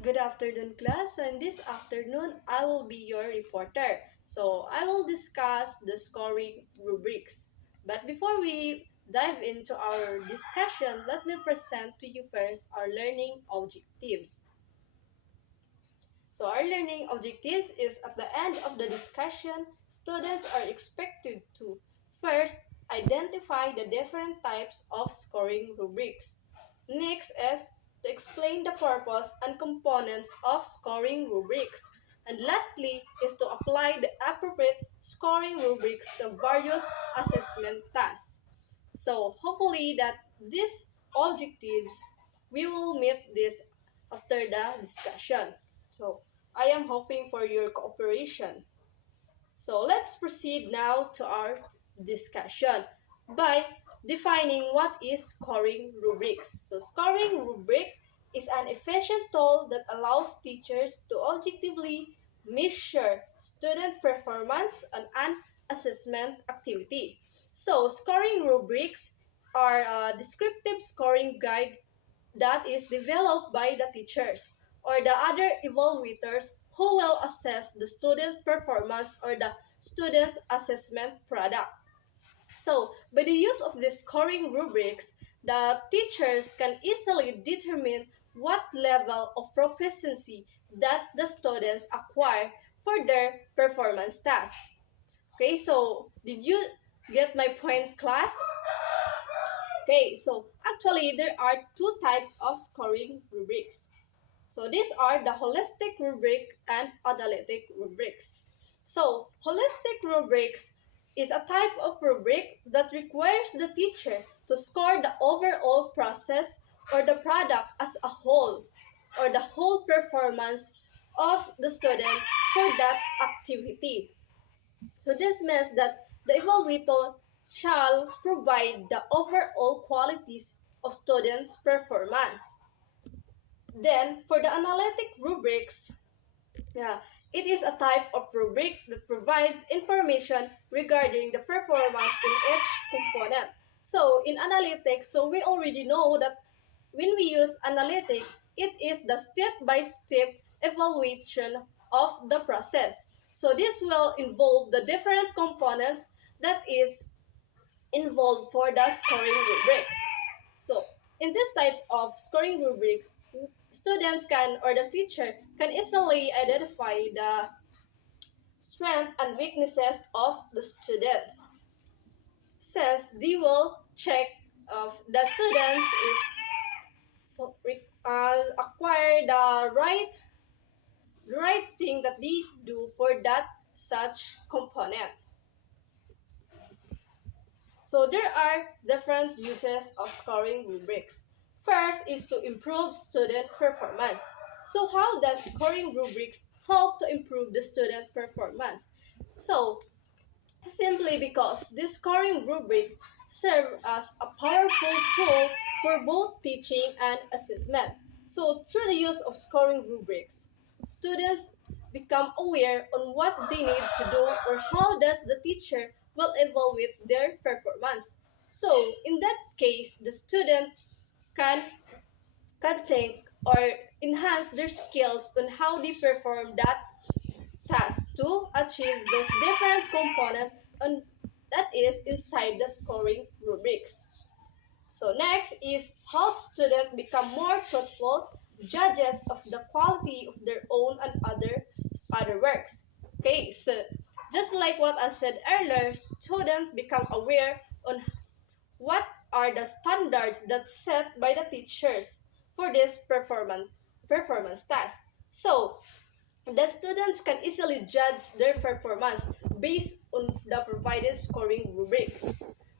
Good afternoon, class. And this afternoon, I will be your reporter. So, I will discuss the scoring rubrics. But before we dive into our discussion, let me present to you first our learning objectives. So, our learning objectives is at the end of the discussion, students are expected to first identify the different types of scoring rubrics. Next is to explain the purpose and components of scoring rubrics. And lastly is to apply the appropriate scoring rubrics to various assessment tasks. So hopefully that these objectives we will meet this after the discussion. So I am hoping for your cooperation. So let's proceed now to our discussion by defining what is scoring rubrics. So scoring rubric is an efficient tool that allows teachers to objectively measure student performance on an assessment activity. So scoring rubrics are a descriptive scoring guide that is developed by the teachers or the other evaluators who will assess the student performance or the student's assessment product. So, by the use of the scoring rubrics, the teachers can easily determine what level of proficiency that the students acquire for their performance task. Okay, so did you get my point, class? Okay, so actually there are two types of scoring rubrics. So these are the holistic rubric and analytic rubrics. So holistic rubrics is a type of rubric that requires the teacher to score the overall process or the product as a whole or the whole performance of the student for that activity. So this means that the evaluator shall provide the overall qualities of students' performance. Then, for the analytic rubrics, yeah, it is a type of rubric that provides information regarding the performance in each component. So, in analytics, so we already know that when we use analytic, it is the step-by-step evaluation of the process. So, this will involve the different components that is involved for the scoring rubrics. So, in this type of scoring rubrics, students can or the teacher can easily identify the strengths and weaknesses of the students since they will check of the students is acquire the right thing that they do for that such component. So there are different uses of scoring rubrics. First is to improve student performance. So how does scoring rubrics help to improve the student performance? So simply because this scoring rubric serves as a powerful tool for both teaching and assessment. So through the use of scoring rubrics, students become aware on what they need to do or how does the teacher will evaluate their performance. So in that case, the student can think or enhance their skills on how they perform that task to achieve those different components and that is inside the scoring rubrics. So next is help students become more thoughtful judges of the quality of their own and other works. Okay, so just like what I said earlier, students become aware on what are the standards that set by the teachers for this performance task. So the students can easily judge their performance based on the provided scoring rubrics.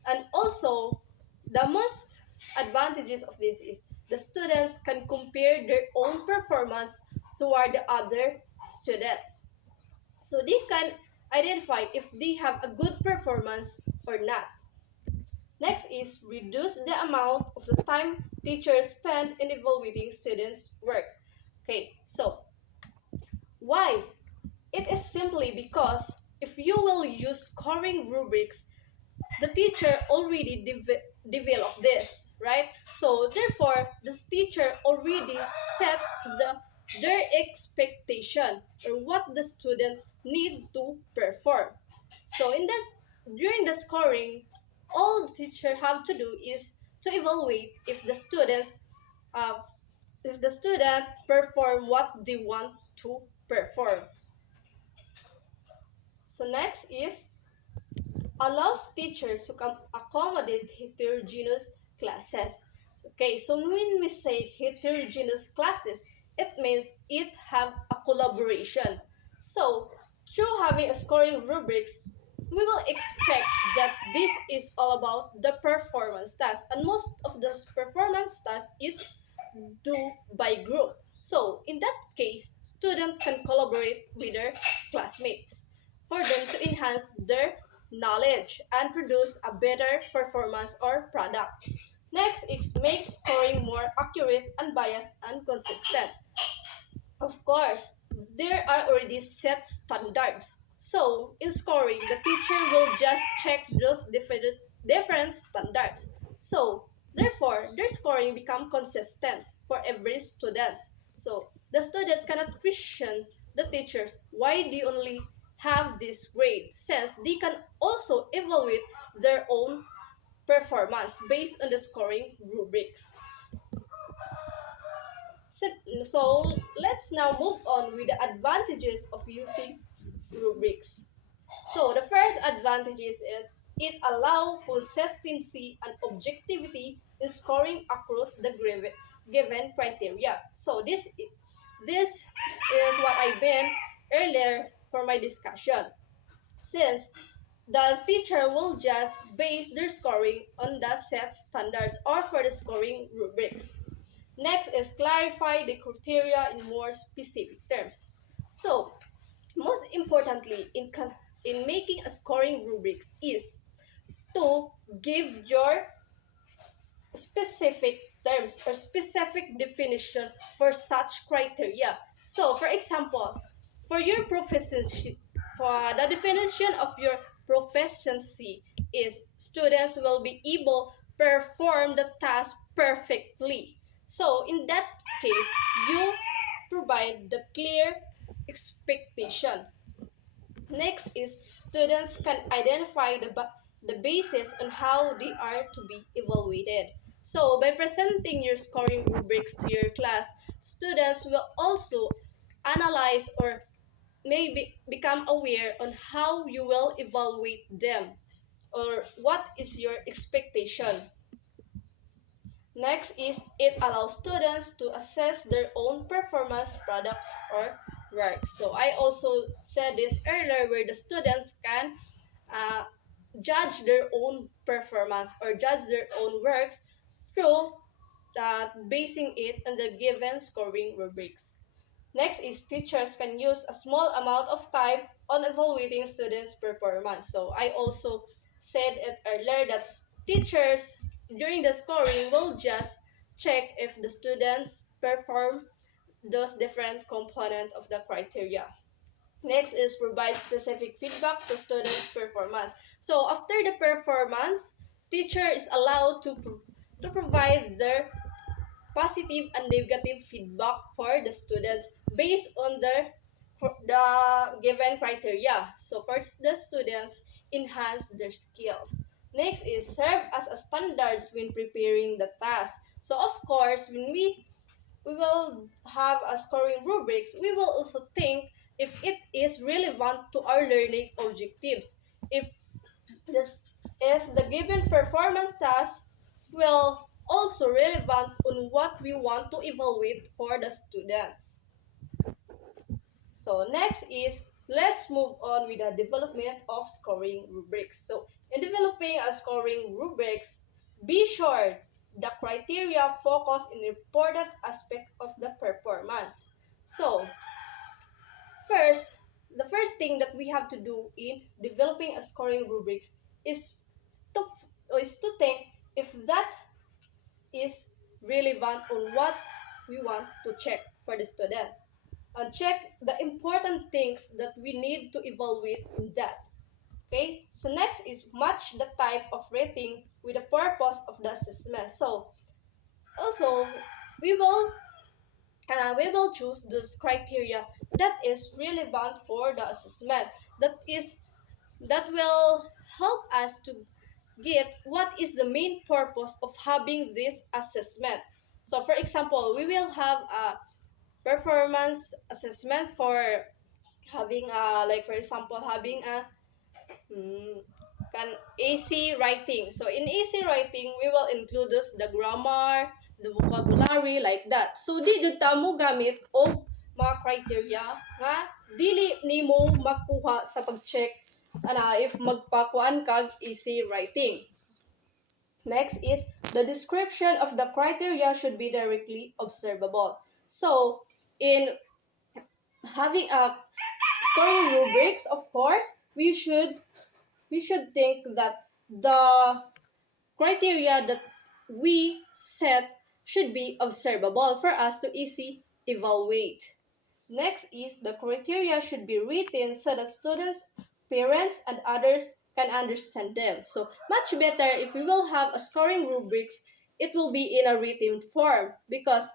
And also, the most advantages of this is the students can compare their own performance toward the other students. So they can identify if they have a good performance or not. Next is reduce the amount of the time teachers spend in evaluating students' work. Okay, so why? It is simply because if you will use scoring rubrics, the teacher already developed this, right? So therefore, this teacher already set the their expectation or what the student need to perform. So in that during the scoring, all the teacher have to do is to evaluate uh, if the student perform what they want to perform. So next is allows teachers to accommodate heterogeneous classes. Okay, so when we say heterogeneous classes, it means it have a collaboration. So through having a scoring rubrics, we will expect that this is all about the performance task, and most of those performance tasks is do by group. So in that case, students can collaborate with their classmates for them to enhance their knowledge and produce a better performance or product. Next is make scoring more accurate, unbiased, and consistent. Of course, there are already set standards. So, in scoring, the teacher will just check those different standards. So, therefore, their scoring become consistent for every student. So, the student cannot question the teachers why they only have this grade, since they can also evaluate their own performance based on the scoring rubrics. So, so let's now move on with the advantages of using rubrics. So the first advantages is it allows consistency and objectivity in scoring across the given criteria. So this is what I've been earlier for my discussion. Since the teacher will just base their scoring on the set standards or for the scoring rubrics. Next is clarify the criteria in more specific terms. So, most importantly, in making a scoring rubrics is to give your specific terms or specific definition for such criteria. So, for example, for your proficiency, for the definition of your proficiency is students will be able perform the task perfectly. So, in that case, you provide the clear expectation. Next is students can identify the basis on how they are to be evaluated. So by presenting your scoring rubrics to your class, students will also analyze or maybe become aware on how you will evaluate them or what is your expectation. Next is it allows students to assess their own performance products or works. So I also said this earlier where the students can uh, judge their own performance or judge their own works through basing it on the given scoring rubrics. Next is teachers can use a small amount of time on evaluating students' performance. So I also said it earlier that teachers during the scoring will just check if the students perform those different components of the criteria. Next is provide specific feedback to students' performance. So after the performance, teacher is allowed to provide their positive and negative feedback for the students based on the given criteria. So first, the students enhance their skills. Next is serve as a standards when preparing the task. So of course, when we will have a scoring rubrics, we will also think if it is relevant to our learning objectives. If this if the given performance task will also relevant on what we want to evaluate for the students. So next is let's move on with the development of scoring rubrics. So in developing a scoring rubrics, be sure the criteria focus on important aspect of the performance. So first, the first thing that we have to do in developing a scoring rubrics is to to think if that is relevant on what we want to check for the students and check the important things that we need to evaluate in that. Okay, so next is match the type of rating with the purpose of the assessment. So also we will we will choose this criteria that is relevant for the assessment. That is that will help us to get what is the main purpose of having this assessment. So for example, we will have a performance assessment for having a, like for example, having a kan AC writing. So in AC writing, we will include this, the grammar, the vocabulary, like that. So di jud ta mo gamit og mga criteria nga dili nimo makuha sa pag-check if magpakuan kag AC writing. Next is the description of the criteria should be directly observable. So in having a scoring rubrics, of course, we should think that the criteria that we set should be observable for us to easy evaluate. Next is the criteria should be written so that students, parents, and others can understand them. So much better if we will have a scoring rubrics, it will be in a written form because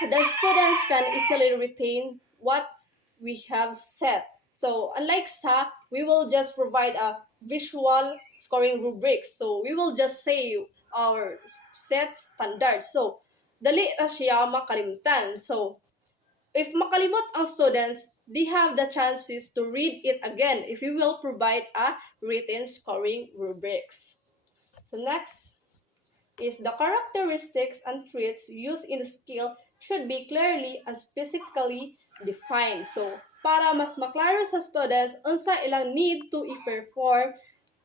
the students can easily retain what we have set. So unlike SA, we will just provide a visual scoring rubrics. So we will just say our set standards. So dali na siya makalimutan. So if makalimot ang students, they have the chances to read it again if we will provide a written scoring rubrics. So next is the characteristics and traits used in the skill should be clearly and specifically defined. So, para mas maklaro sa students unsa ilang need to i-perform,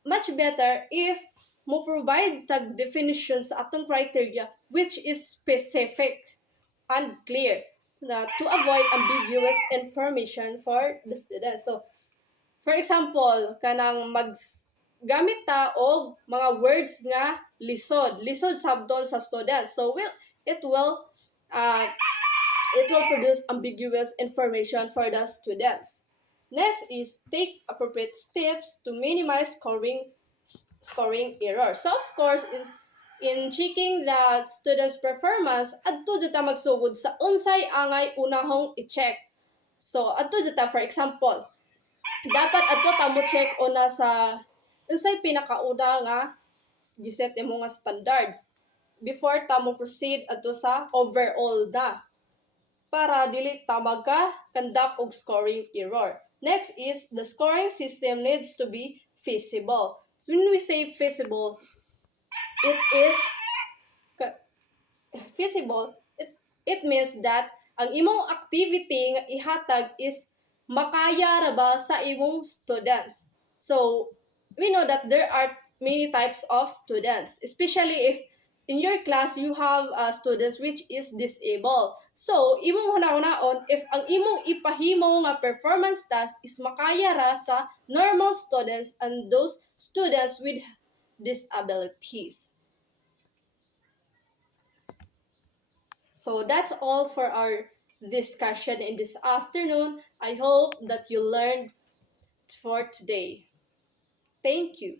much better if mo provide tag definition sa atong criteria which is specific and clear to avoid ambiguous information for the students. So, for example, kanang gamit ta og mga words nga lisod sabton sa students. So uh, it will produce ambiguous information for the students. Next is take appropriate steps to minimize scoring errors. So of course, in checking the students' performance, adto jud ta magsugod sa unsay angay unahong i-check. So adto jud ta, for example, dapat adto ta mo check una sa unsay pinakauna nga giset imo nga standards before ta mo proceed adto sa overall da para dili ta magka-conduct og scoring error. Next is the scoring system needs to be feasible. So when we say feasible, it is feasible, it means that ang imong activity nga ihatag is makaya ra ba sa imong students. So, we know that there are many types of students, especially if in your class you have students which is disabled. So, imong hunahunaon if ang imong ipahimo nga performance task is makaya ra sa normal students and those students with disabilities. So that's all for our discussion in this afternoon. I hope that you learned for today. Thank you.